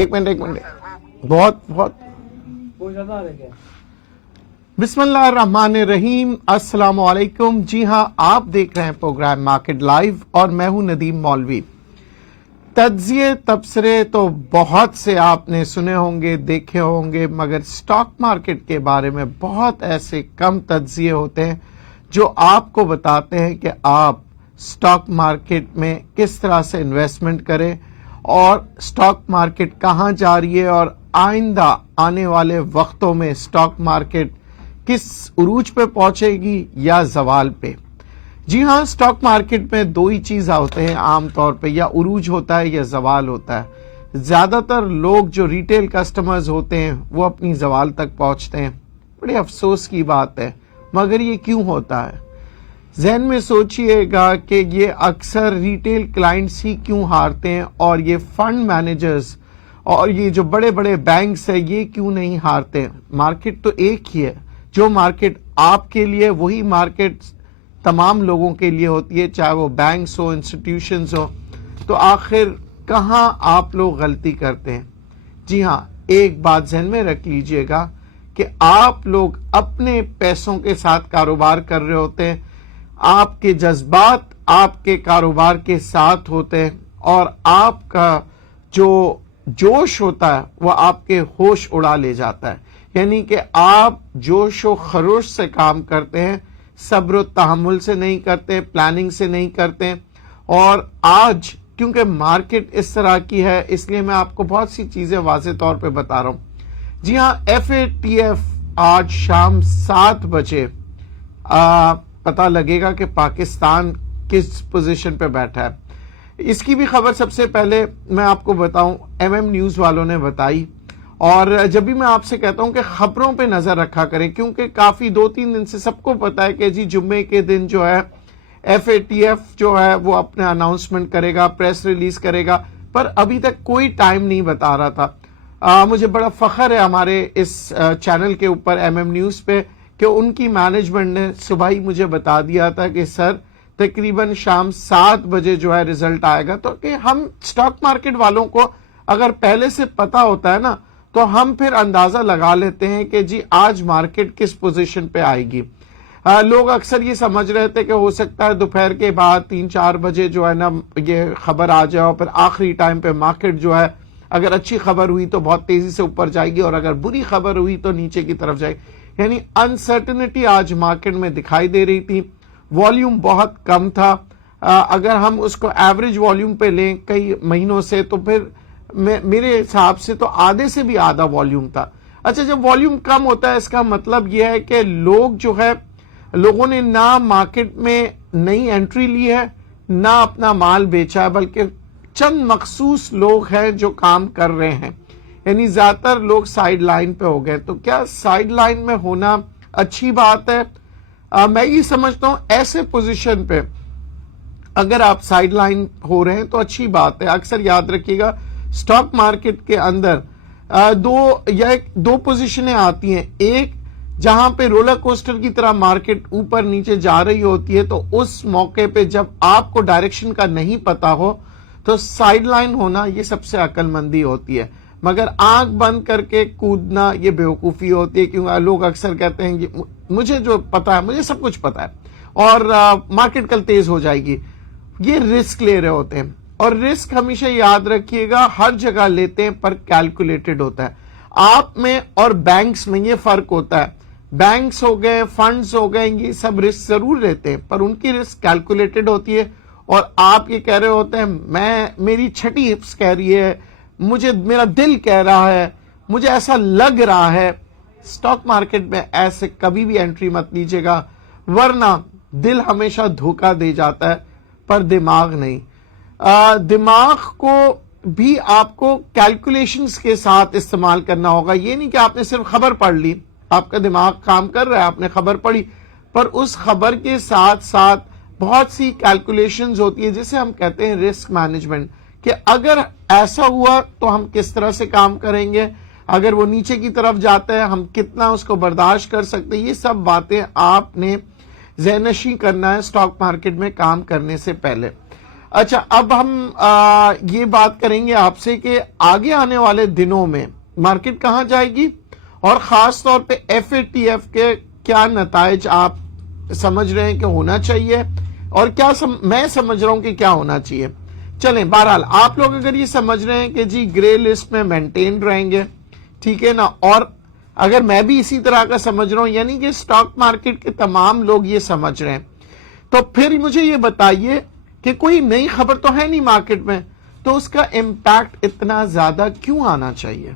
ایک منٹ بہت بسم اللہ الرحمن الرحیم، السلام علیکم۔ جی ہاں، آپ دیکھ رہے ہیں پروگرام مارکیٹ لائیو اور میں ہوں ندیم مولوی۔ تجزیے تبصرے تو بہت سے آپ نے سنے ہوں گے، دیکھے ہوں گے، مگر سٹاک مارکیٹ کے بارے میں بہت ایسے کم تجزیے ہوتے ہیں جو آپ کو بتاتے ہیں کہ آپ سٹاک مارکیٹ میں کس طرح سے انویسٹمنٹ کریں اور سٹاک مارکیٹ کہاں جا رہی ہے اور آئندہ آنے والے وقتوں میں سٹاک مارکیٹ کس عروج پہ پہنچے گی یا زوال پہ۔ جی ہاں، سٹاک مارکیٹ میں دو ہی چیز ہوتے ہیں عام طور پہ، یا عروج ہوتا ہے یا زوال ہوتا ہے۔ زیادہ تر لوگ جو ریٹیل کسٹمرز ہوتے ہیں وہ اپنی زوال تک پہنچتے ہیں۔ بڑے افسوس کی بات ہے، مگر یہ کیوں ہوتا ہے؟ ذہن میں سوچئے گا کہ یہ اکثر ریٹیل کلائنٹس ہی کیوں ہارتے ہیں، اور یہ فنڈ مینیجرز اور یہ جو بڑے بڑے بینکس ہیں یہ کیوں نہیں ہارتے؟ مارکیٹ تو ایک ہی ہے، جو مارکیٹ آپ کے لیے وہی مارکیٹ تمام لوگوں کے لیے ہوتی ہے، چاہے وہ بینکس ہو، انسٹیٹیوشنز ہو۔ تو آخر کہاں آپ لوگ غلطی کرتے ہیں؟ جی ہاں، ایک بات ذہن میں رکھ لیجئے گا کہ آپ لوگ اپنے پیسوں کے ساتھ کاروبار کر رہے ہوتے ہیں، آپ کے جذبات آپ کے کاروبار کے ساتھ ہوتے ہیں، اور آپ کا جو جوش ہوتا ہے وہ آپ کے ہوش اڑا لے جاتا ہے۔ یعنی کہ آپ جوش و خروش سے کام کرتے ہیں، صبر و تحمل سے نہیں کرتے، پلاننگ سے نہیں کرتے۔ اور آج کیونکہ مارکیٹ اس طرح کی ہے، اس لیے میں آپ کو بہت سی چیزیں واضح طور پہ بتا رہا ہوں۔ جی ہاں، FATF آج شام 7 بجے پتہ لگے گا کہ پاکستان کس پوزیشن پہ بیٹھا ہے۔ اس کی بھی خبر سب سے پہلے میں آپ کو بتاؤں، MM نیوز والوں نے بتائی۔ اور جب بھی میں آپ سے کہتا ہوں کہ خبروں پہ نظر رکھا کریں، کیونکہ کافی 2-3 دن سے سب کو پتا ہے کہ جی جمعے کے دن جو ہے FATF جو ہے وہ اپنے اناؤنسمنٹ کرے گا، پریس ریلیز کرے گا، پر ابھی تک کوئی ٹائم نہیں بتا رہا تھا۔ مجھے بڑا فخر ہے ہمارے اس چینل کے اوپر MM نیوز پہ کہ ان کی مینجمنٹ نے صبح ہی مجھے بتا دیا تھا کہ سر تقریباً شام 7 بجے جو ہے رزلٹ آئے گا۔ تو کہ ہم سٹاک مارکیٹ والوں کو اگر پہلے سے پتا ہوتا ہے نا، تو ہم پھر اندازہ لگا لیتے ہیں کہ جی آج مارکیٹ کس پوزیشن پہ آئے گی۔ لوگ اکثر یہ سمجھ رہے تھے کہ ہو سکتا ہے دوپہر کے بعد 3-4 بجے جو ہے نا یہ خبر آ جائے، اور پھر آخری ٹائم پہ مارکیٹ جو ہے اگر اچھی خبر ہوئی تو بہت تیزی سے اوپر جائے گی، اور اگر بری خبر ہوئی تو نیچے کی طرف جائے گی۔ یعنی انسرٹنٹی آج مارکیٹ میں دکھائی دے رہی تھی۔ والیوم بہت کم تھا، اگر ہم اس کو ایوریج والیوم پہ لیں کئی مہینوں سے تو پھر میرے حساب سے تو آدھے سے بھی آدھا والیوم تھا۔ اچھا، جب والیوم کم ہوتا ہے اس کا مطلب یہ ہے کہ لوگوں نے نہ مارکیٹ میں نئی انٹری لی ہے، نہ اپنا مال بیچا ہے، بلکہ چند مخصوص لوگ ہیں جو کام کر رہے ہیں۔ یعنی زیادہ تر لوگ سائیڈ لائن پہ ہو گئے۔ تو کیا سائیڈ لائن میں ہونا اچھی بات ہے؟ میں یہ سمجھتا ہوں ایسے پوزیشن پہ اگر آپ سائیڈ لائن ہو رہے ہیں تو اچھی بات ہے۔ اکثر یاد رکھیے گا سٹاک مارکیٹ کے اندر دو پوزیشنیں آتی ہیں، ایک جہاں پہ رولر کوسٹر کی طرح مارکیٹ اوپر نیچے جا رہی ہوتی ہے، تو اس موقع پہ جب آپ کو ڈائریکشن کا نہیں پتا ہو تو سائیڈ لائن ہونا یہ سب سے عقل مندی ہوتی ہے، مگر آنکھ بند کر کے کودنا یہ بیوقوفی ہوتی ہے، کیونکہ لوگ اکثر کہتے ہیں کہ مجھے جو پتا ہے، مجھے سب کچھ پتا ہے اور مارکیٹ کل تیز ہو جائے گی۔ یہ رسک لے رہے ہوتے ہیں، اور رسک ہمیشہ یاد رکھیے گا ہر جگہ لیتے ہیں پر کیلکولیٹڈ ہوتا ہے۔ آپ میں اور بینکس میں یہ فرق ہوتا ہے، بینکس ہو گئے، فنڈز ہو گئے، یہ سب رسک ضرور لیتے ہیں پر ان کی رسک کیلکولیٹڈ ہوتی ہے، اور آپ یہ کہہ رہے ہوتے ہیں میری چھٹی حفظ کہہ رہی ہے، میرا دل کہہ رہا ہے، مجھے ایسا لگ رہا ہے۔ سٹاک مارکیٹ میں ایسے کبھی بھی انٹری مت لیجیے گا، ورنہ دل ہمیشہ دھوکہ دے جاتا ہے پر دماغ نہیں۔ دماغ کو بھی آپ کو کیلکولیشنز کے ساتھ استعمال کرنا ہوگا۔ یہ نہیں کہ آپ نے صرف خبر پڑھ لی، آپ کا دماغ کام کر رہا ہے، آپ نے خبر پڑھی، پر اس خبر کے ساتھ ساتھ بہت سی کیلکولیشنز ہوتی ہے جسے ہم کہتے ہیں رسک مینجمنٹ، کہ اگر ایسا ہوا تو ہم کس طرح سے کام کریں گے، اگر وہ نیچے کی طرف جاتا ہے ہم کتنا اس کو برداشت کر سکتے ہیں۔ یہ سب باتیں آپ نے ذہن نشین کرنا ہے سٹاک مارکیٹ میں کام کرنے سے پہلے۔ اچھا اب ہم یہ بات کریں گے آپ سے کہ آگے آنے والے دنوں میں مارکیٹ کہاں جائے گی اور خاص طور پہ FATF کے کیا نتائج آپ سمجھ رہے ہیں کہ ہونا چاہیے اور کیا میں سمجھ رہا ہوں کہ کیا ہونا چاہیے. چلیں بہرحال آپ لوگ اگر یہ سمجھ رہے ہیں کہ جی گرے لسٹ میں مینٹین رہیں گے, ٹھیک ہے نا, اور اگر میں بھی اسی طرح کا سمجھ رہا ہوں یعنی کہ اسٹاک مارکیٹ کے تمام لوگ یہ سمجھ رہے ہیں, تو پھر مجھے یہ بتائیے کہ کوئی نئی خبر تو ہے نہیں مارکیٹ میں, تو اس کا امپیکٹ اتنا زیادہ کیوں آنا چاہیے؟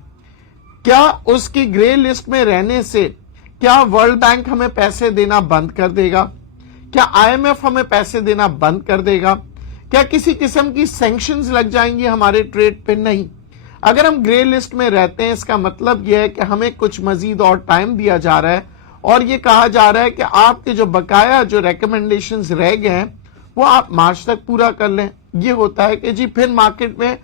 کیا اس کی گرے لسٹ میں رہنے سے کیا ورلڈ بینک ہمیں پیسے دینا بند کر دے گا؟ کیا IMF ہمیں پیسے دینا بند کر دے گا؟ کیا کسی قسم کی سینکشنز لگ جائیں گی ہمارے ٹریڈ پہ؟ نہیں. اگر ہم گرے لسٹ میں رہتے ہیں اس کا مطلب یہ ہے کہ ہمیں کچھ مزید اور ٹائم دیا جا رہا ہے اور یہ کہا جا رہا ہے کہ آپ کے جو بقایا جو ریکمنڈیشنز رہ گئے ہیں وہ آپ مارچ تک پورا کر لیں. یہ ہوتا ہے کہ جی پھر مارکیٹ میں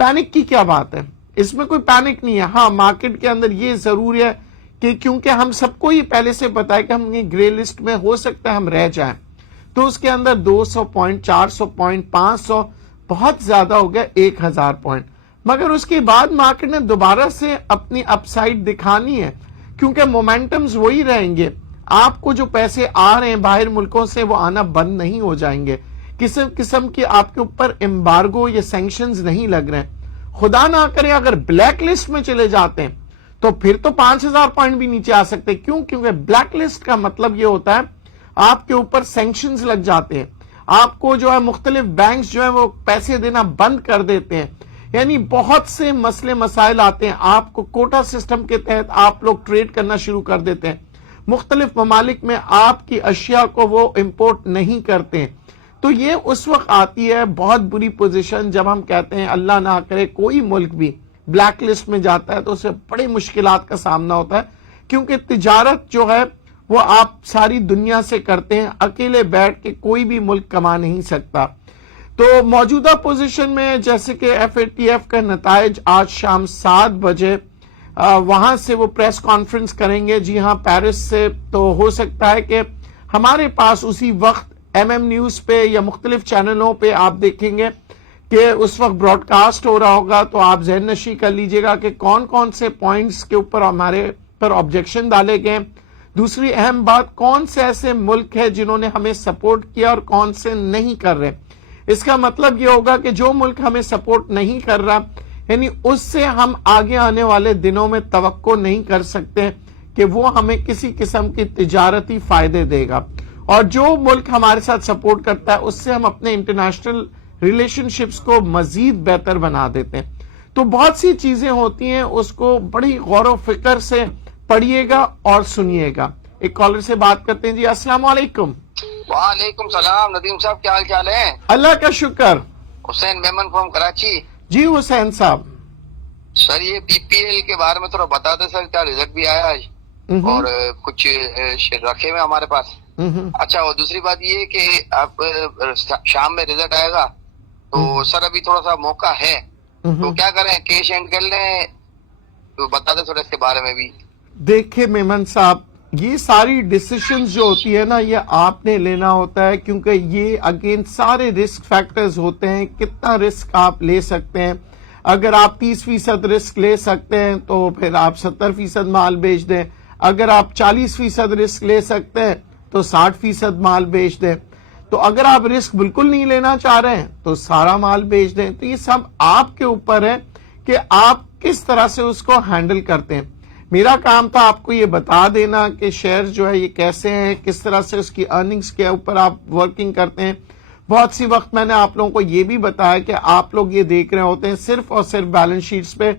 پینک کی کیا بات ہے؟ اس میں کوئی پینک نہیں ہے. ہاں مارکیٹ کے اندر یہ ضروری ہے کہ کیونکہ ہم سب کو یہ پہلے سے پتا ہے کہ ہم یہ گرے لسٹ میں ہو سکتا ہے ہم رہ جائیں, تو اس کے اندر 200 پوائنٹ 400 پوائنٹ 500 بہت زیادہ ہو گیا 1000 پوائنٹ, مگر اس کے بعد مارکیٹ نے دوبارہ سے اپنی اپ سائڈ دکھانی ہے کیونکہ مومنٹمز وہی رہیں گے. آپ کو جو پیسے آ رہے ہیں باہر ملکوں سے وہ آنا بند نہیں ہو جائیں گے, کسی قسم کی آپ کے اوپر امبارگو یا سینکشنز نہیں لگ رہے ہیں. خدا نہ کرے اگر بلیک لسٹ میں چلے جاتے ہیں تو پھر تو 5000 پوائنٹ بھی نیچے آ سکتے. کیوں؟ کیونکہ بلیک لسٹ کا مطلب یہ ہوتا ہے آپ کے اوپر سینکشنز لگ جاتے ہیں, آپ کو جو ہے مختلف بینکس جو ہے وہ پیسے دینا بند کر دیتے ہیں, یعنی بہت سے مسئلے مسائل آتے ہیں. آپ کو کوٹا سسٹم کے تحت آپ لوگ ٹریڈ کرنا شروع کر دیتے ہیں, مختلف ممالک میں آپ کی اشیاء کو وہ امپورٹ نہیں کرتے ہیں. تو یہ اس وقت آتی ہے بہت بری پوزیشن جب ہم کہتے ہیں اللہ نہ کرے کوئی ملک بھی بلیک لسٹ میں جاتا ہے تو اسے بڑی مشکلات کا سامنا ہوتا ہے, کیونکہ تجارت جو ہے وہ آپ ساری دنیا سے کرتے ہیں, اکیلے بیٹھ کے کوئی بھی ملک کما نہیں سکتا. تو موجودہ پوزیشن میں جیسے کہ FATF کا نتائج آج شام 7 بجے وہاں سے وہ پریس کانفرنس کریں گے, جی ہاں پیرس سے, تو ہو سکتا ہے کہ ہمارے پاس اسی وقت MM نیوز پہ یا مختلف چینلوں پہ آپ دیکھیں گے کہ اس وقت براڈ کاسٹ ہو رہا ہوگا, تو آپ ذہن نشی کر لیجئے گا کہ کون کون سے پوائنٹس کے اوپر ہمارے پر آبجیکشن ڈالے گئے. دوسری اہم بات, کون سے ایسے ملک ہیں جنہوں نے ہمیں سپورٹ کیا اور کون سے نہیں کر رہے. اس کا مطلب یہ ہوگا کہ جو ملک ہمیں سپورٹ نہیں کر رہا یعنی اس سے ہم آگے آنے والے دنوں میں توقع نہیں کر سکتے کہ وہ ہمیں کسی قسم کی تجارتی فائدے دے گا, اور جو ملک ہمارے ساتھ سپورٹ کرتا ہے اس سے ہم اپنے انٹرنیشنل ریلیشن شپس کو مزید بہتر بنا دیتے ہیں. تو بہت سی چیزیں ہوتی ہیں, اس کو بڑی غور و فکر سے پڑھیے گا اور سنیے گا. ایک کالر سے بات کرتے ہیں. جی السلام علیکم. وعلیکم السلام. ندیم صاحب کیا حال چال ہے؟ اللہ کا شکر. حسین میمن فرام کراچی. جی حسین صاحب. سر یہ PPL کے بارے میں تھوڑا بتا دیں سر, کیا رزلٹ بھی آیا آج اور کچھ رکھے ہوئے ہمارے پاس. اچھا, اور دوسری بات یہ کہ اب شام میں رزلٹ آئے گا تو سر ابھی تھوڑا سا موقع ہے تو کیا کریں, کیش اینڈ کر لیں؟ تو بتا دیں تھوڑا اس کے بارے میں بھی. دیکھیں میمن صاحب, یہ ساری ڈیسیشنز جو ہوتی ہے نا یہ آپ نے لینا ہوتا ہے, کیونکہ یہ اگین سارے رسک فیکٹرز ہوتے ہیں. کتنا رسک آپ لے سکتے ہیں؟ اگر آپ 30% رسک لے سکتے ہیں تو پھر آپ 70% مال بیچ دیں. اگر آپ 40% رسک لے سکتے ہیں تو 60% مال بیچ دیں. تو اگر آپ رسک بالکل نہیں لینا چاہ رہے ہیں تو سارا مال بیچ دیں. تو یہ سب آپ کے اوپر ہے کہ آپ کس طرح سے اس کو ہینڈل کرتے ہیں. میرا کام تھا آپ کو یہ بتا دینا کہ شیئر جو ہے یہ کیسے ہیں, کس طرح سے اس کی ارننگز کے اوپر آپ ورکنگ کرتے ہیں. بہت سی وقت میں نے آپ لوگوں کو یہ بھی بتایا کہ آپ لوگ یہ دیکھ رہے ہوتے ہیں صرف اور صرف بیلنس شیٹس پہ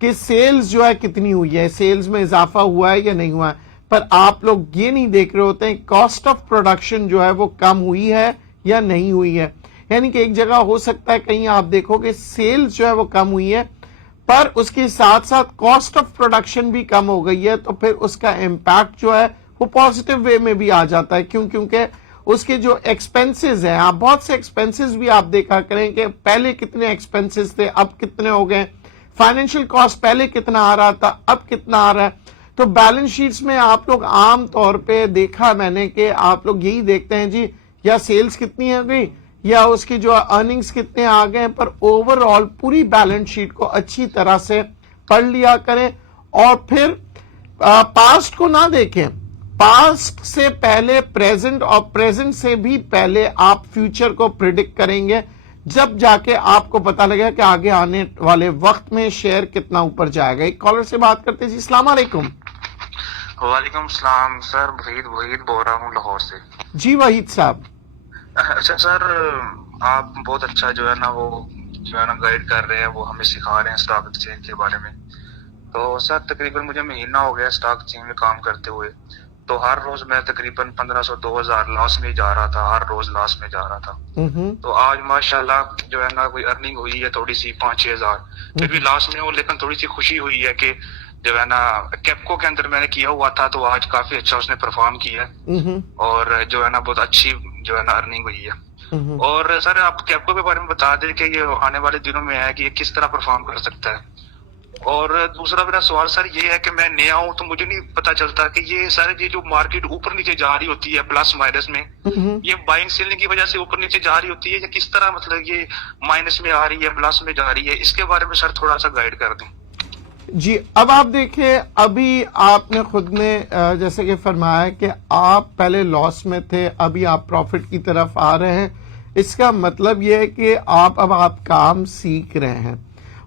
کہ سیلز جو ہے کتنی ہوئی ہے, سیلز میں اضافہ ہوا ہے یا نہیں ہوا ہے, پر آپ لوگ یہ نہیں دیکھ رہے ہوتے ہیں کاسٹ آف پروڈکشن جو ہے وہ کم ہوئی ہے یا نہیں ہوئی ہے. یعنی کہ ایک جگہ ہو سکتا ہے کہیں آپ دیکھو کہ سیلز جو ہے وہ کم ہوئی ہے پر اس کے ساتھ ساتھ کاسٹ آف پروڈکشن بھی کم ہو گئی ہے, تو پھر اس کا امپیکٹ جو ہے وہ پازیٹیو وے میں بھی آ جاتا ہے. کیونکہ اس کے جو ایکسپنسز ہیں, آپ بہت سے ایکسپنسز بھی آپ دیکھا کریں کہ پہلے کتنے ایکسپنسز تھے اب کتنے ہو گئے, فائنینشیل کاسٹ پہلے کتنا آ رہا تھا اب کتنا آ رہا ہے. تو بیلنس شیٹس میں آپ لوگ عام طور پہ دیکھا میں نے کہ آپ لوگ یہی دیکھتے ہیں جی یا سیلز کتنی ہو گئی یا اس کی جو ارننگز کتنے آ گئے پر اوور آل پوری بیلنس شیٹ کو اچھی طرح سے پڑھ لیا کریں اور پھر پاسٹ کو نہ دیکھیں. پاسٹ سے پہلے پریزنٹ اور پریزنٹ سے بھی پہلے آپ فیوچر کو پریڈکٹ کریں گے, جب جا کے آپ کو پتا لگے کہ آگے آنے والے وقت میں شیئر کتنا اوپر جائے گا. ایک کالر سے بات کرتے جی. السلام علیکم. وعلیکم السلام سر. وحید بول رہا ہوں لاہور سے. جی وحید صاحب. اچھا سر, آپ بہت اچھا جو ہے نا وہ جو ہے نا گائیڈ کر رہے ہیں, وہ ہمیں سکھا رہے ہیں اسٹاک ایکسچینج کے بارے میں. تو سر تقریباً مجھے مہینہ ہو گیا اسٹاک ایکسچینج میں کام کرتے ہوئے, تو ہر روز میں تقریباً 1500-2000 لاس میں جا رہا تھا, ہر روز لاس میں جا رہا تھا. تو آج ماشاءاللہ جو ہے نا کوئی ارننگ ہوئی ہے تھوڑی سی 5-6 ہزار, پھر بھی لاس میں ہو, لیکن تھوڑی سی خوشی ہوئی ہے کہ جو ہے نا کیپکو کے اندر میں نے کیا ہوا تھا تو آج کافی اچھا اس نے پرفارم کیا ہے اور جو ہے نا بہت اچھی جو ہے نا ارننگ ہوئی ہے. اور سر آپ کیپکو کے بارے میں بتا دیں کہ یہ آنے والے دنوں میں ہے کہ یہ کس طرح پرفارم کر سکتا ہے. اور دوسرا میرا سوال سر یہ ہے کہ میں نیا ہوں تو مجھے نہیں پتا چلتا کہ یہ سارے یہ جو مارکیٹ اوپر نیچے جا رہی ہوتی ہے پلس مائنس میں, یہ بائنگ سیلنگ کی وجہ سے اوپر نیچے جا رہی ہوتی ہے یا کس طرح مطلب یہ مائنس میں آ رہی ہے پلس میں جا رہی ہے, اس کے بارے میں سر تھوڑا سا گائیڈ کر دیں. جی اب آپ دیکھیں, ابھی آپ نے خود نے جیسے کہ فرمایا کہ آپ پہلے لاس میں تھے, ابھی آپ پروفٹ کی طرف آ رہے ہیں. اس کا مطلب یہ ہے کہ آپ کام سیکھ رہے ہیں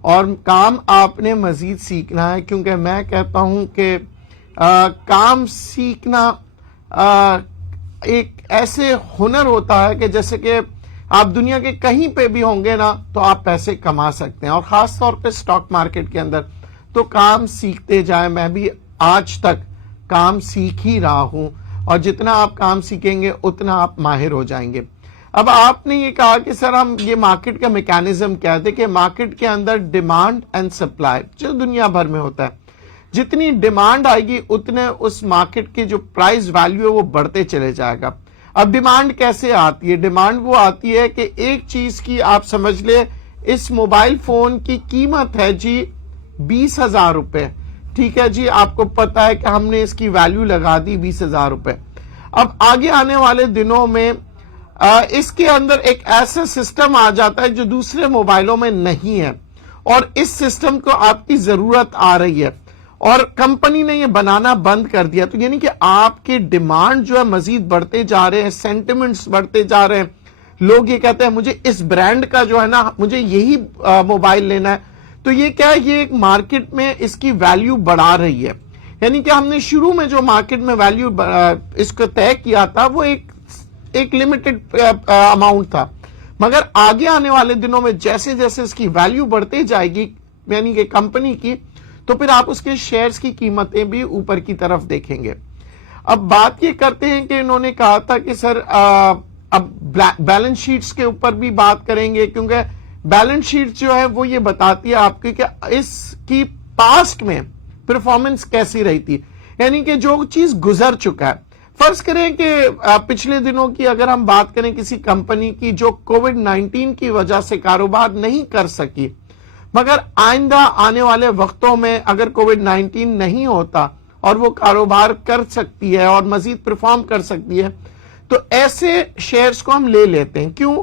اور کام آپ نے مزید سیکھنا ہے, کیونکہ میں کہتا ہوں کہ کام سیکھنا ایک ایسے ہنر ہوتا ہے کہ جیسے کہ آپ دنیا کے کہیں پہ بھی ہوں گے نا تو آپ پیسے کما سکتے ہیں, اور خاص طور پہ اسٹاک مارکیٹ کے اندر تو کام سیکھتے جائیں. میں بھی آج تک کام سیکھ ہی رہا ہوں, اور جتنا آپ کام سیکھیں گے اتنا آپ ماہر ہو جائیں گے. اب آپ نے یہ کہا کہ سر ہم یہ مارکیٹ کا میکانزم کیا ہے, کہ مارکیٹ کے اندر ڈیمانڈ اینڈ سپلائی جو دنیا بھر میں ہوتا ہے, جتنی ڈیمانڈ آئے گی اتنے اس مارکیٹ کی جو پرائز ویلیو ہے وہ بڑھتے چلے جائے گا. اب ڈیمانڈ کیسے آتی ہے؟ ڈیمانڈ وہ آتی ہے کہ ایک چیز کی آپ سمجھ لیں, اس موبائل فون کی قیمت ہے جی 20,000 روپے, ٹھیک ہے جی, آپ کو پتا ہے کہ ہم نے اس کی ویلیو لگا دی 20,000 روپے. اب آگے آنے والے دنوں میں اس کے اندر ایک ایسا سسٹم آ جاتا ہے جو دوسرے موبائلوں میں نہیں ہے, اور اس سسٹم کو آپ کی ضرورت آ رہی ہے اور کمپنی نے یہ بنانا بند کر دیا. تو یعنی کہ آپ کے ڈیمانڈ جو ہے مزید بڑھتے جا رہے ہیں, سینٹیمنٹس بڑھتے جا رہے ہیں, لوگ یہ کہتے ہیں مجھے اس برانڈ کا جو ہے نا مجھے یہی موبائل لینا ہے. تو یہ کیا ہے, یہ ایک مارکیٹ میں اس کی ویلیو بڑھا رہی ہے. یعنی کہ ہم نے شروع میں جو مارکیٹ میں ویلیو اس کو طے کیا تھا وہ ایک لمیٹڈ اماؤنٹ تھا, مگر آگے آنے والے دنوں میں جیسے جیسے اس کی ویلیو بڑھتے جائے گی یعنی کہ کمپنی کی, تو پھر آپ اس کے شیئرز کی قیمتیں بھی اوپر کی طرف دیکھیں گے. اب بات یہ کرتے ہیں کہ انہوں نے کہا تھا کہ سر اب بیلنس شیٹس کے اوپر بھی بات کریں گے, کیونکہ بیلنس شیٹ جو ہے وہ یہ بتاتی ہے آپ کی کہ اس کی پاسٹ میں پرفارمنس کیسی رہی تھی, یعنی کہ جو چیز گزر چکا ہے. فرض کریں کہ پچھلے دنوں کی اگر ہم بات کریں کسی کمپنی کی جو کووڈ-19 کی وجہ سے کاروبار نہیں کر سکی, مگر آئندہ آنے والے وقتوں میں اگر کووڈ-19 نہیں ہوتا اور وہ کاروبار کر سکتی ہے اور مزید پرفارم کر سکتی ہے, تو ایسے شیئرز کو ہم لے لیتے ہیں. کیوں؟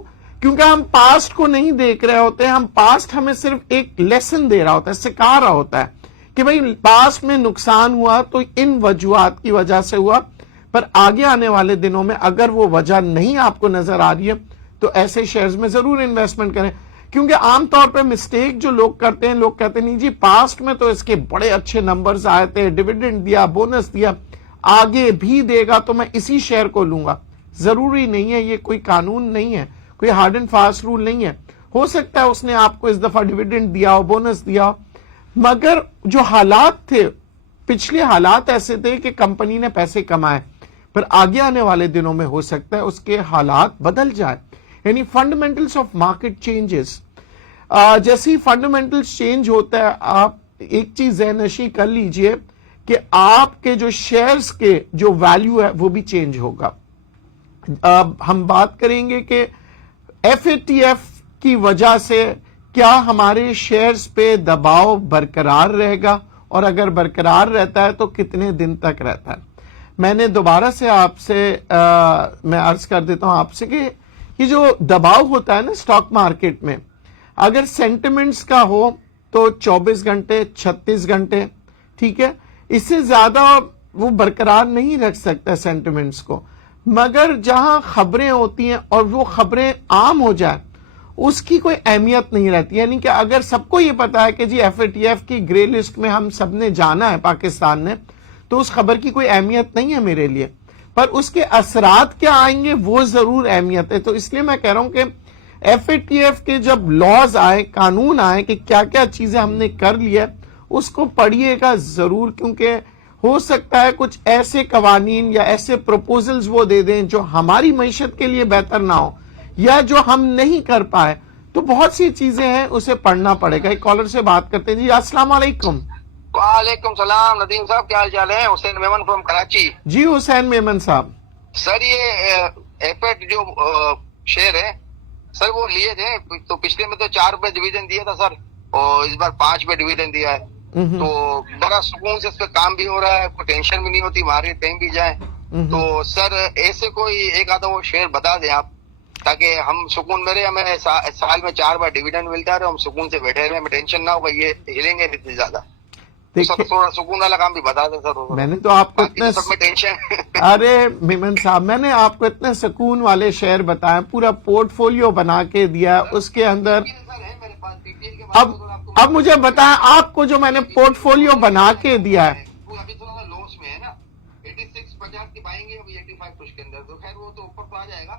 کیونکہ ہم پاسٹ کو نہیں دیکھ رہے ہوتے ہیں, ہم پاسٹ ہمیں صرف ایک لیسن دے رہا ہوتا ہے, سکھا رہا ہوتا ہے کہ بھئی پاسٹ میں نقصان ہوا تو ان وجوہات کی وجہ سے ہوا, پر آگے آنے والے دنوں میں اگر وہ وجہ نہیں آپ کو نظر آ رہی ہے تو ایسے شیئرز میں ضرور انویسٹمنٹ کریں. کیونکہ عام طور پہ مسٹیک جو لوگ کرتے ہیں, لوگ کہتے ہیں نہیں جی پاسٹ میں تو اس کے بڑے اچھے نمبرز آئے تھے, ڈیویڈنڈ دیا, بونس دیا, آگے بھی دے گا تو میں اسی شیئر کو لوں گا. ضروری نہیں ہے, یہ کوئی قانون نہیں ہے, کوئی ہارڈ اینڈ فاسٹ رول نہیں ہے. ہو سکتا ہے اس نے آپ کو اس دفعہ ڈیویڈنڈ دیا ہو, بونس دیا ہو, مگر جو حالات تھے پچھلے حالات ایسے تھے کہ کمپنی نے پیسے کمائے, پر آگے آنے والے دنوں میں ہو سکتا ہے اس کے حالات بدل جائے. یعنی فنڈامنٹلز آف مارکیٹ چینجز, جیسے ہی فنڈامنٹلز چینج ہوتا ہے آپ ایک چیز ذہن نشی کر لیجئے کہ آپ کے جو شیئرز کے جو ویلیو ہے وہ بھی چینج ہوگا. ہم بات کریں گے کہ FATF کی وجہ سے کیا ہمارے شیئرز پہ دباؤ برقرار رہے گا, اور اگر برقرار رہتا ہے تو کتنے دن تک رہتا ہے. میں نے دوبارہ سے آپ سے میں عرض کر دیتا ہوں آپ سے کہ یہ جو دباؤ ہوتا ہے نا اسٹاک مارکیٹ میں، اگر سینٹیمنٹس کا ہو تو 24 گھنٹے 36 گھنٹے، ٹھیک ہے، اس سے زیادہ وہ برقرار نہیں رکھ سکتا سینٹیمنٹس کو، مگر جہاں خبریں ہوتی ہیں اور وہ خبریں عام ہو جائیں اس کی کوئی اہمیت نہیں رہتی. یعنی کہ اگر سب کو یہ پتا ہے کہ جی FATF کی گرے لسٹ میں ہم سب نے جانا ہے پاکستان نے، تو اس خبر کی کوئی اہمیت نہیں ہے میرے لیے، پر اس کے اثرات کیا آئیں گے وہ ضرور اہمیت ہے. تو اس لیے میں کہہ رہا ہوں کہ FATF کے جب لاز آئے، قانون آئے کہ کیا کیا چیزیں ہم نے کر لی ہے، اس کو پڑھیے گا ضرور، کیونکہ ہو سکتا ہے کچھ ایسے قوانین یا ایسے پروپوزلز وہ دے دیں جو ہماری معیشت کے لیے بہتر نہ ہو یا جو ہم نہیں کر پائے. تو بہت سی چیزیں ہیں، اسے پڑھنا پڑے گا. ایک کالر سے بات کرتے ہیں. جی السلام علیکم. وعلیکم السلام ندیم صاحب، کیا حال چال ہے؟ حسین میمن فرام کراچی. جی حسین میمن صاحب. سر یہ ایفیٹ جو شیئر ہے سر وہ لیے تھے تو پچھلے میں تو 4 روپے ڈویڈنڈ دیا تھا سر، اور اس بار 5 روپے ڈویڈنڈ دیا ہے. تو بڑا سکون سے اس پہ کام بھی ہو رہا ہے، کوئی ٹینشن بھی نہیں ہوتی، مارکیٹ کہیں بھی جائیں. تو سر ایسے کوئی ایک آدھا وہ شیئر بتا دیں آپ، تاکہ ہم سکون میں رہے، ہمیں سال میں 4 بار ڈویڈنڈ ملتا رہے، ہم سکون سے بیٹھے رہے، ہمیں ٹینشن نہ ہوگا یہ ہلیں گے اتنی زیادہ. تھوڑا سکون والا کام بھی بتا دیں سر. میں نے تو آپ کو اتنے سب میں ٹینشن ارے میمن صاحب، میں نے آپ کو اتنے سکون والے شیئر بتائے، پورا پورٹ فولیو بنا کے دیا اس کے اندر. اب مجھے بتائیں، آپ کو جو میں نے پورٹ فولیو بنا کے دیا ہے وہ ابھی تھوڑا لوس میں ہے نا، 86 کی پائیں گے، ابھی 85 کچھ کے اندر، تو خیر وہ تو اوپر تو آ جائے گا،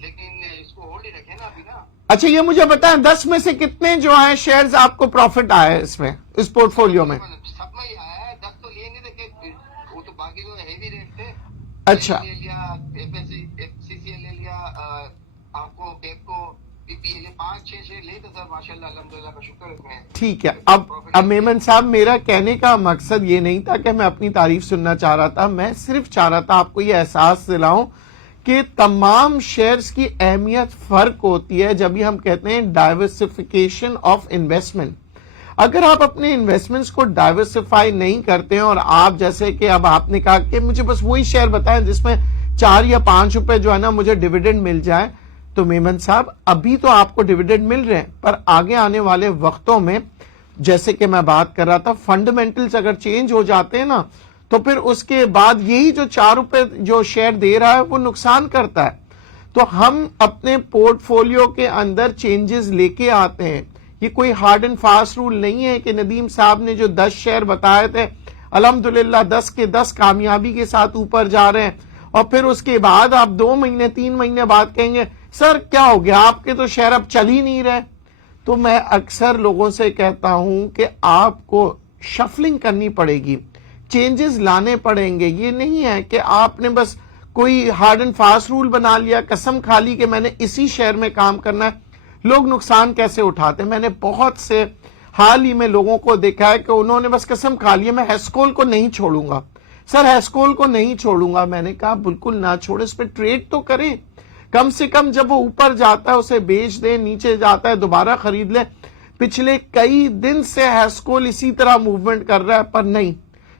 لیکن اس کو ہولڈ ہی رکھے نا ابھی نا. اچھا یہ مجھے بتائیں 10 میں سے کتنے جو ہیں شیئرز آپ کو پروفٹ آئے اس میں، اس پورٹ فولیو میں؟ سب میں ہی آیا ہے، 10 تو لیے نہیں تھے، وہ تو باقی جو ہیوی ریٹ تھے. اچھا لے لیا، FCCL لے لیا، آپ کو پیپکو BPL 5-6 شیئر لے تھے سر، ماشاءاللہ الحمدللہ کا شکر ہے. ٹھیک ہے. اب میمن صاحب میرا کہنے کا مقصد یہ نہیں تھا کہ میں اپنی تعریف سننا چاہ رہا تھا، میں صرف چاہ رہا تھا آپ کو یہ احساس دلاؤں کہ تمام شیئرز کی اہمیت فرق ہوتی ہے جب ہم کہتے ہیں ڈائیورسفیکیشن آف انویسٹمنٹ. اگر آپ اپنے انویسٹمنٹس کو ڈائیورسفائی نہیں کرتے ہیں اور آپ جیسے کہ اب آپ نے کہا کہ مجھے بس وہی شیئر بتائیں جس میں 4 یا 5 روپے جو ہے نا مجھے ڈیویڈنڈ مل جائے، تو میمن صاحب ابھی تو آپ کو ڈیویڈنڈ مل رہے ہیں، پر آگے آنے والے وقتوں میں جیسے کہ میں بات کر رہا تھا فنڈامنٹلز اگر چینج ہو جاتے ہیں نا تو پھر اس کے بعد یہی جو 4 روپے جو شیئر دے رہا ہے وہ نقصان کرتا ہے. تو ہم اپنے پورٹ فولیو کے اندر چینجز لے کے آتے ہیں. یہ کوئی ہارڈ اینڈ فاسٹ رول نہیں ہے کہ ندیم صاحب نے جو 10 شیئر بتائے تھے الحمدللہ 10 کے 10 کامیابی کے ساتھ اوپر جا رہے ہیں، اور پھر اس کے بعد آپ 2 مہینے 3 مہینے بعد کہیں گے سر کیا ہو گیا آپ کے تو شیئر اب چل ہی نہیں رہے. تو میں اکثر لوگوں سے کہتا ہوں کہ آپ کو شفلنگ کرنی پڑے گی، چینجز لانے پڑیں گے. یہ نہیں ہے کہ آپ نے بس کوئی ہارڈ اینڈ فاسٹ رول بنا لیا، قسم کھا لی کہ میں نے اسی شیئر میں کام کرنا ہے. لوگ نقصان کیسے اٹھاتے ہیں، میں نے بہت سے حال ہی میں لوگوں کو دیکھا ہے کہ انہوں نے بس قسم کھا لی میں ہیسکول کو نہیں چھوڑوں گا، سر ہیسکول کو نہیں چھوڑوں گا. میں نے کہا بالکل نہ چھوڑے، اس پہ ٹریڈ تو کریں، کم سے کم جب وہ اوپر جاتا ہے اسے بیچ دیں، نیچے جاتا ہے دوبارہ خرید لیں. پچھلے کئی دن سے ہیسکول اسی طرح موومنٹ کر رہا ہے، پر نہیں،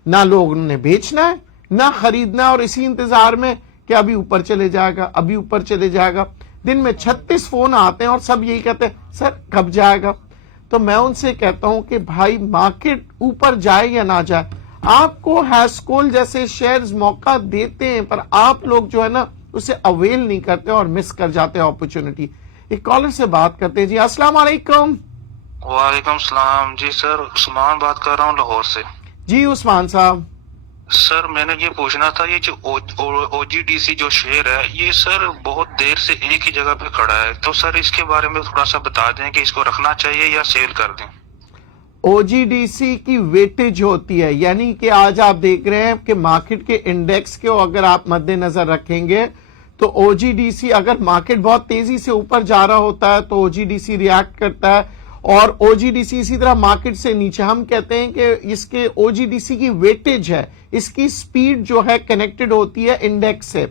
نہ لوگوں نے بیچنا ہے نہ خریدنا، اور اسی انتظار میں کہ ابھی اوپر چلے جائے گا، ابھی اوپر چلے جائے گا. دن میں 36 فون آتے ہیں اور سب یہی کہتے ہیں سر کب جائے گا. تو میں ان سے کہتا ہوں کہ بھائی مارکیٹ اوپر جائے یا نہ جائے، آپ کو ہیسکول جیسے شیئرز موقع دیتے ہیں، پر آپ لوگ جو ہے نا اسے اویل نہیں کرتے اور مس کر جاتے ہیں اپرچونٹی. ایک کالر سے بات کرتے ہیں. جی السلام علیکم. وعلیکم السلام. جی سر عثمان بات کر رہا ہوں لاہور سے. جی عثمان صاحب. سر میں نے یہ پوچھنا تھا، یہ جو OGDC جو شیئر ہے یہ سر بہت دیر سے ایک ہی جگہ پہ کھڑا ہے، تو سر اس کے بارے میں تھوڑا سا بتا دیں کہ اس کو رکھنا چاہیے یا سیل کر دیں. OGDC کی ویٹیج ہوتی ہے، یعنی کہ آج آپ دیکھ رہے ہیں کہ مارکیٹ کے انڈیکس کو اگر آپ مد نظر رکھیں گے تو OGDC اگر مارکیٹ بہت تیزی سے اوپر جا رہا ہوتا ہے تو OGDC ریاکٹ کرتا ہے، اور OGDC اسی طرح مارکیٹ سے نیچے. ہم کہتے ہیں کہ اس کے OGDC کی ویٹیج ہے، اس کی سپیڈ جو ہے کنیکٹڈ ہوتی ہے انڈیکس سے.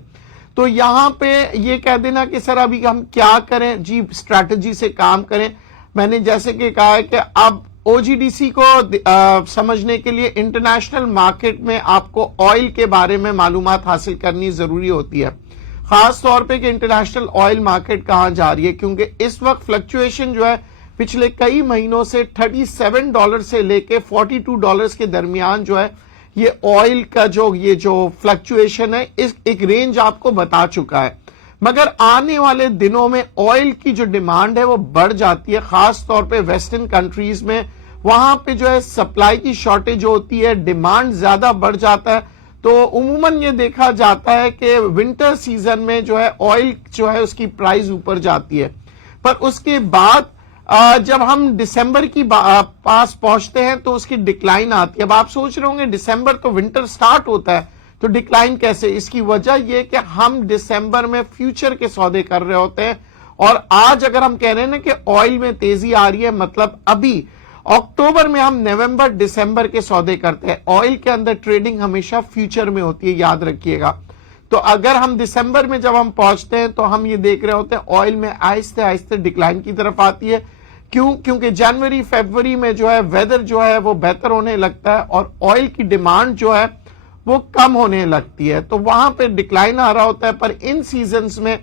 تو یہاں پہ یہ کہہ دینا کہ سر ابھی ہم کیا کریں، جی اسٹریٹجی سے کام کریں. میں نے جیسے کہ کہا ہے کہ اب OGDC کو سمجھنے کے لیے انٹرنیشنل مارکیٹ میں آپ کو آئل کے بارے میں معلومات حاصل کرنی ضروری ہوتی ہے. خاص طور پہ کہ انٹرنیشنل آئل مارکیٹ کہاں جا رہی ہے, کیونکہ اس وقت فلکچویشن جو ہے پچھلے کئی مہینوں سے $37 سے لے کے $42 کے درمیان جو ہے یہ آئل کا یہ جو فلکچویشن ہے اس ایک رینج آپ کو بتا چکا ہے. مگر آنے والے دنوں میں آئل کی جو ڈیمانڈ ہے وہ بڑھ جاتی ہے, خاص طور پہ ویسٹرن کنٹریز میں. وہاں پہ جو ہے سپلائی کی شارٹیج ہوتی ہے, ڈیمانڈ زیادہ بڑھ جاتا ہے, تو عموماً یہ دیکھا جاتا ہے کہ ونٹر سیزن میں جو ہے آئل جو ہے اس کی پرائز اوپر جاتی ہے. پر اس کے بعد جب ہم دسمبر کی پاس پہنچتے ہیں تو اس کی ڈکلائن آتی ہے. اب آپ سوچ رہے ہوں گے دسمبر تو ونٹر سٹارٹ ہوتا ہے تو ڈکلائن کیسے؟ اس کی وجہ یہ کہ ہم دسمبر میں فیوچر کے سودے کر رہے ہوتے ہیں, اور آج اگر ہم کہہ رہے ہیں نا کہ آئل میں تیزی آ رہی ہے, مطلب ابھی اکتوبر میں ہم نومبر دسمبر کے سودے کرتے ہیں. آئل کے اندر ٹریڈنگ ہمیشہ فیوچر میں ہوتی ہے, یاد رکھیے گا. تو اگر ہم دسمبر میں جب ہم پہنچتے ہیں تو ہم یہ دیکھ رہے ہوتے ہیں آئل میں آہستہ آہستہ ڈکلائن کی طرف آتی ہے. کیونکہ جنوری فیبروری میں جو ہے ویدر جو ہے وہ بہتر ہونے لگتا ہے اور آئل کی ڈیمانڈ جو ہے وہ کم ہونے لگتی ہے, تو وہاں پہ ڈکلائن آ رہا ہوتا ہے. پر ان سیزنز میں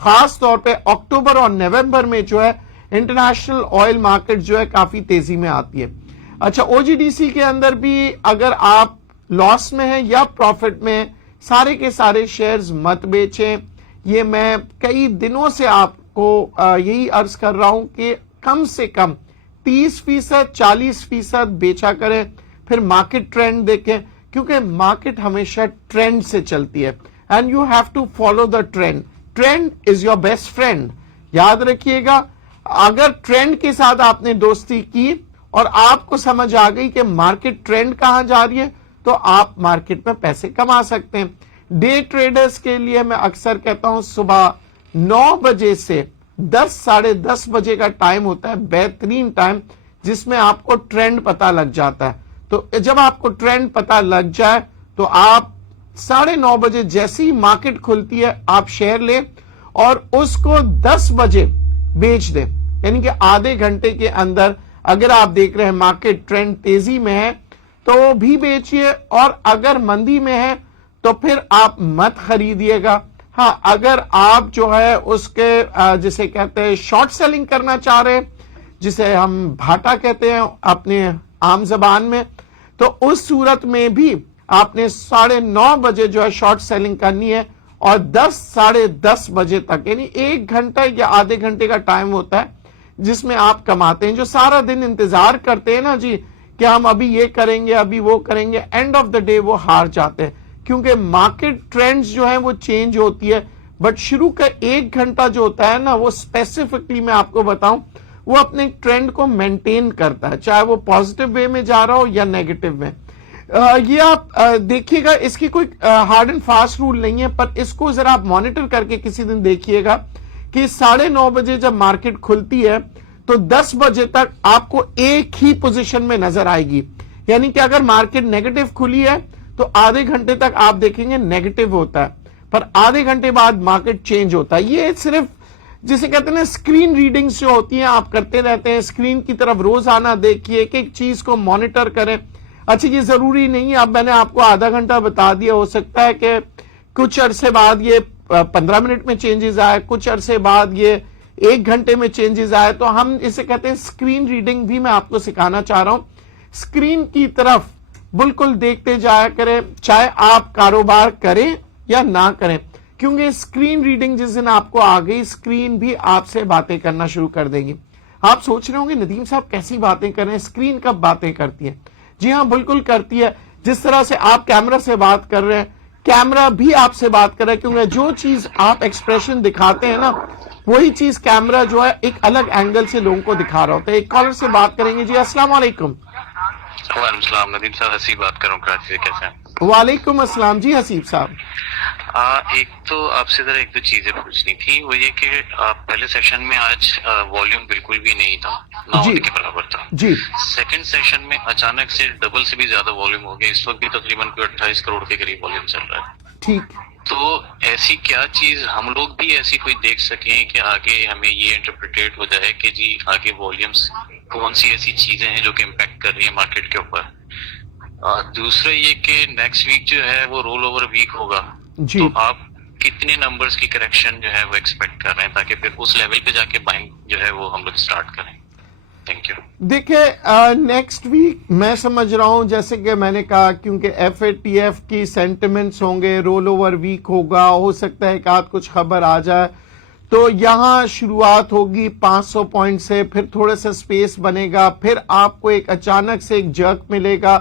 خاص طور پہ اکتوبر اور نومبر میں جو ہے انٹرنیشنل آئل مارکیٹ جو ہے کافی تیزی میں آتی ہے. اچھا, او جی ڈی سی کے اندر بھی اگر آپ لاس میں ہیں یا پروفٹ میں, سارے کے سارے شیئرز مت بیچیں. یہ میں کئی دنوں سے آپ کو یہی عرض کر رہا ہوں کہ کم سے کم 30% 40% بیچا کریں, پھر مارکیٹ ٹرینڈ دیکھیں, کیونکہ مارکیٹ ہمیشہ ٹرینڈ سے چلتی ہے. And you have to follow the trend. Trend is your best friend, یاد رکھیے گا. اگر ٹرینڈ کے ساتھ آپ نے دوستی کی اور آپ کو سمجھ آ گئی کہ مارکیٹ ٹرینڈ کہاں جا رہی ہے, تو آپ مارکیٹ میں پیسے کما سکتے ہیں. ڈے ٹریڈرز کے لیے میں اکثر کہتا ہوں صبح 9 بجے سے 10 ساڑھے 10 بجے کا ٹائم ہوتا ہے بہترین ٹائم, جس میں آپ کو ٹرینڈ پتا لگ جاتا ہے. تو جب آپ کو ٹرینڈ پتا لگ جائے تو آپ 9:30 بجے جیسی مارکیٹ کھلتی ہے آپ شیئر لیں اور اس کو 10 بجے بیچ دیں. یعنی کہ آدھے گھنٹے کے اندر اگر آپ دیکھ رہے ہیں مارکیٹ ٹرینڈ تیزی میں ہے تو بھی بیچیے, اور اگر مندی میں ہے تو پھر آپ مت خریدیے گا. ہاں, اگر آپ جو ہے اس کے جسے کہتے ہیں شارٹ سیلنگ کرنا چاہ رہے ہیں, جسے ہم بھاٹا کہتے ہیں اپنے عام زبان میں, تو اس صورت میں بھی آپ نے 9:30 بجے جو ہے شارٹ سیلنگ کرنی ہے, اور 10 ساڑھے 10 بجے تک, یعنی 1 گھنٹہ یا آدھے گھنٹے کا ٹائم ہوتا ہے جس میں آپ کماتے ہیں. جو سارا دن انتظار کرتے ہیں نا جی کہ ہم ابھی یہ کریں گے ابھی وہ کریں گے, اینڈ آف دا ڈے وہ ہار جاتے ہیں, کیونکہ مارکیٹ ٹرینڈز جو ہیں وہ چینج ہوتی ہے. بٹ شروع کا 1 گھنٹہ جو ہوتا ہے نا, وہ اسپیسیفکلی میں آپ کو بتاؤں وہ اپنے ٹرینڈ کو مینٹین کرتا ہے, چاہے وہ پازیٹیو وے میں جا رہا ہو یا نیگیٹو میں. یہ آپ دیکھیے گا, اس کی کوئی ہارڈ اینڈ فاسٹ رول نہیں ہے, پر اس کو ذرا آپ مانیٹر کر کے کسی دن دیکھیے گا کہ 9:30 بجے جب مارکیٹ کھلتی ہے تو 10 بجے تک آپ کو ایک ہی پوزیشن میں نظر آئے گی. یعنی کہ اگر مارکیٹ نیگیٹو کھلی ہے تو آدھے گھنٹے تک آپ دیکھیں گے نیگیٹو ہوتا ہے, پر آدھے گھنٹے بعد مارکیٹ چینج ہوتا ہے. یہ صرف جسے کہتے ہیں نا اسکرین ریڈنگز جو ہوتی ہیں آپ کرتے رہتے ہیں, اسکرین کی طرف روزانہ دیکھیے کہ ایک چیز کو مانیٹر کریں. اچھا, یہ ضروری نہیں ہے, اب میں نے آپ کو آدھا گھنٹہ بتا دیا, ہو سکتا ہے کہ کچھ عرصے بعد یہ 15 منٹ میں چینجز آئے, کچھ عرصے بعد یہ 1 گھنٹے میں چینجز آئے. تو ہم اسے کہتے ہیں اسکرین ریڈنگ بھی میں آپ کو سکھانا چاہ رہا ہوں. اسکرین کی طرف بالکل دیکھتے جایا کریں, چاہے آپ کاروبار کریں یا نہ کریں, کیونکہ اسکرین ریڈنگ جس دن آپ کو آ گئی, اسکرین بھی آپ سے باتیں کرنا شروع کر دے گی. آپ سوچ رہے ہوں گے ندیم صاحب کیسی باتیں کر رہے ہیں, اسکرین کب باتیں کرتی ہے؟ جی ہاں, بالکل کرتی ہے. جس طرح سے آپ کیمرہ سے بات کر رہے ہیں, کیمرہ بھی آپ سے بات کر رہا ہے, کیونکہ جو چیز آپ ایکسپریشن دکھاتے ہیں نا, وہی چیز کیمرہ جو ہے ایک الگ اینگل سے لوگوں کو دکھا رہا ہوتا ہے. ایک کالر سے بات کریں گے. جی السلام علیکم. وعلیکم السلام, ندیم صاحب حسیب بات کر رہا ہوں کراچی سے, کیسے ہیں؟ وعلیکم السلام. جی حسیب صاحب, ایک تو آپ سے ذرا 1-2 چیزیں پوچھنی تھی. وہ یہ کہ پہلے سیشن میں آج والیوم بالکل بھی نہیں تھا, نہ ہونے کے برابر تھا. جی, سیکنڈ سیشن میں اچانک سے ڈبل سے بھی زیادہ والیوم ہو گیا. اس وقت بھی تقریباً 28 کروڑ کے قریب والیوم چل رہا ہے. ٹھیک. تو ایسی کیا چیز ہم لوگ بھی ایسی کوئی دیکھ سکیں کہ آگے ہمیں یہ انٹرپریٹیٹ ہو جائے کہ جی آگے والیومز کون سی ایسی چیزیں ہیں جو کہ امپیکٹ کر رہی ہیں مارکیٹ کے اوپر. دوسرا یہ کہ نیکسٹ ویک جو ہے وہ رول اوور ویک ہوگا, جی, تو آپ کتنے نمبرز کی کریکشن جو ہے وہ ایکسپیکٹ کر رہے ہیں تاکہ پھر اس لیول پہ جا کے بائنگ جو ہے وہ ہم لوگ اسٹارٹ کریں؟ Thank you. دیکھیں نیکسٹ ویک میں سمجھ رہا ہوں جیسے کہ میں نے کہا کیونکہ ایف اے ٹی ایف کی سینٹیمنٹس ہوں گے, رول اوور ویک ہوگا, ہو سکتا ہے ایک آدھ کچھ خبر آ جائے, تو یہاں شروعات ہوگی 500 پوائنٹ سے, پھر تھوڑا سا سپیس بنے گا, پھر آپ کو ایک اچانک سے ایک جرک ملے گا,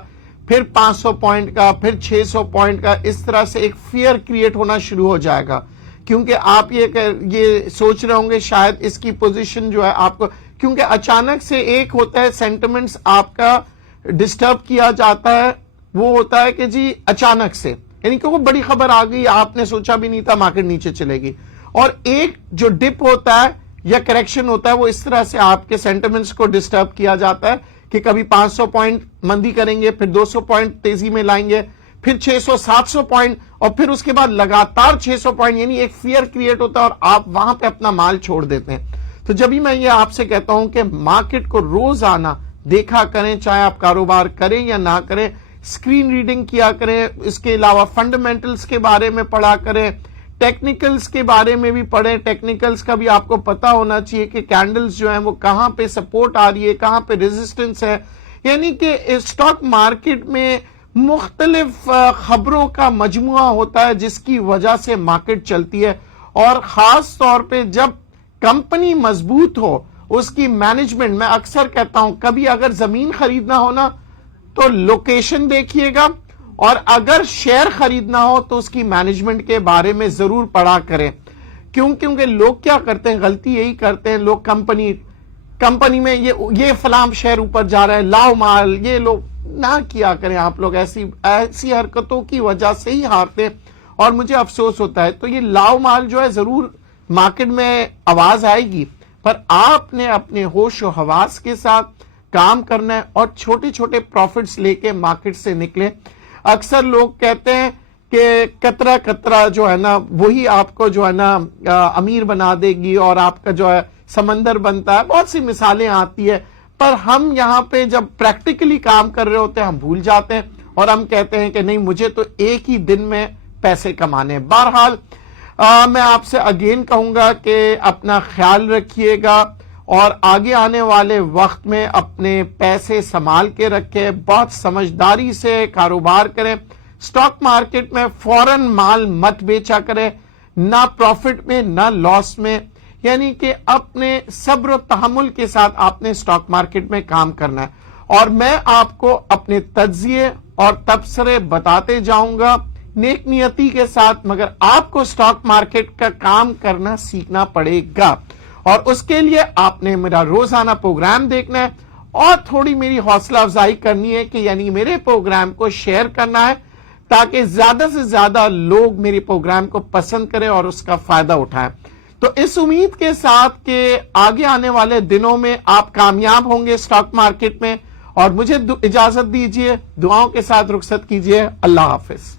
پھر 500 پوائنٹ کا, پھر 600 پوائنٹ کا, اس طرح سے ایک فیئر کریٹ ہونا شروع ہو جائے گا. کیونکہ آپ یہ سوچ رہے ہوں گے شاید اس کی پوزیشن جو ہے آپ کو, کیونکہ اچانک سے ایک ہوتا ہے سینٹیمنٹس آپ کا ڈسٹرب کیا جاتا ہے, وہ ہوتا ہے کہ جی اچانک سے, یعنی کہ وہ بڑی خبر آ گئی, آپ نے سوچا بھی نہیں تھا, مارکیٹ نیچے چلے گی. اور ایک جو ڈپ ہوتا ہے یا کریکشن ہوتا ہے وہ اس طرح سے آپ کے سینٹیمنٹس کو ڈسٹرب کیا جاتا ہے کہ کبھی 500 پوائنٹ مندی کریں گے, پھر 200 پوائنٹ تیزی میں لائیں گے, پھر 600 700 پوائنٹ, اور پھر اس کے بعد لگاتار 600 پوائنٹ, یعنی ایک فیئر کریٹ ہوتا ہے اور آپ وہاں پہ اپنا مال چھوڑ دیتے ہیں. تو جبھی میں یہ آپ سے کہتا ہوں کہ مارکیٹ کو روزانہ دیکھا کریں, چاہے آپ کاروبار کریں یا نہ کریں, اسکرین ریڈنگ کیا کریں, اس کے علاوہ فنڈامنٹلز کے بارے میں پڑھا کریں, ٹیکنیکلز کے بارے میں بھی پڑھیں. ٹیکنیکلز کا بھی آپ کو پتا ہونا چاہیے کہ کینڈلز جو ہیں وہ کہاں پہ سپورٹ آ رہی ہے, کہاں پہ ریزسٹنس ہے. یعنی کہ اسٹاک مارکیٹ میں مختلف خبروں کا مجموعہ ہوتا ہے جس کی وجہ سے مارکیٹ چلتی ہے, اور خاص طور پہ جب کمپنی مضبوط ہو, اس کی مینجمنٹ, میں اکثر کہتا ہوں کبھی اگر زمین خریدنا ہو نا تو لوکیشن دیکھیے گا, اور اگر شیئر خریدنا ہو تو اس کی مینجمنٹ کے بارے میں ضرور پڑھا کریں. کیونکہ لوگ کیا کرتے ہیں, غلطی یہی کرتے ہیں لوگ, کمپنی میں یہ فلاں شیئر اوپر جا رہا ہے, لاؤ مال, یہ لوگ نہ کیا کریں. آپ لوگ ایسی حرکتوں کی وجہ سے ہی ہارتے اور مجھے افسوس ہوتا ہے. تو یہ لاؤ مال جو ہے ضرور مارکیٹ میں آواز آئے گی, پر آپ نے اپنے ہوش و حواس کے ساتھ کام کرنا ہے اور چھوٹے چھوٹے پروفٹس لے کے مارکیٹ سے نکلیں. اکثر لوگ کہتے ہیں کہ قطرہ قطرہ جو ہے نا وہی آپ کو جو ہے نا امیر بنا دے گی اور آپ کا جو ہے سمندر بنتا ہے. بہت سی مثالیں آتی ہے, پر ہم یہاں پہ جب پریکٹیکلی کام کر رہے ہوتے ہیں ہم بھول جاتے ہیں اور ہم کہتے ہیں کہ نہیں مجھے تو ایک ہی دن میں پیسے کمانے. بہرحال میں آپ سے اگین کہوں گا کہ اپنا خیال رکھیے گا اور آگے آنے والے وقت میں اپنے پیسے سنبھال کے رکھیں, بہت سمجھداری سے کاروبار کریں. سٹاک مارکیٹ میں فوراً مال مت بیچا کریں, نہ پروفٹ میں نہ لاس میں, یعنی کہ اپنے صبر و تحمل کے ساتھ آپ نے سٹاک مارکیٹ میں کام کرنا ہے. اور میں آپ کو اپنے تجزیے اور تبصرے بتاتے جاؤں گا نیک نیتی کے ساتھ, مگر آپ کو سٹاک مارکیٹ کا کام کرنا سیکھنا پڑے گا, اور اس کے لیے آپ نے میرا روزانہ پروگرام دیکھنا ہے اور تھوڑی میری حوصلہ افزائی کرنی ہے کہ یعنی میرے پروگرام کو شیئر کرنا ہے تاکہ زیادہ سے زیادہ لوگ میرے پروگرام کو پسند کریں اور اس کا فائدہ اٹھائیں. تو اس امید کے ساتھ کہ آگے آنے والے دنوں میں آپ کامیاب ہوں گے سٹاک مارکیٹ میں, اور مجھے اجازت دیجیے, دعاؤں کے ساتھ رخصت کیجیے. اللہ حافظ.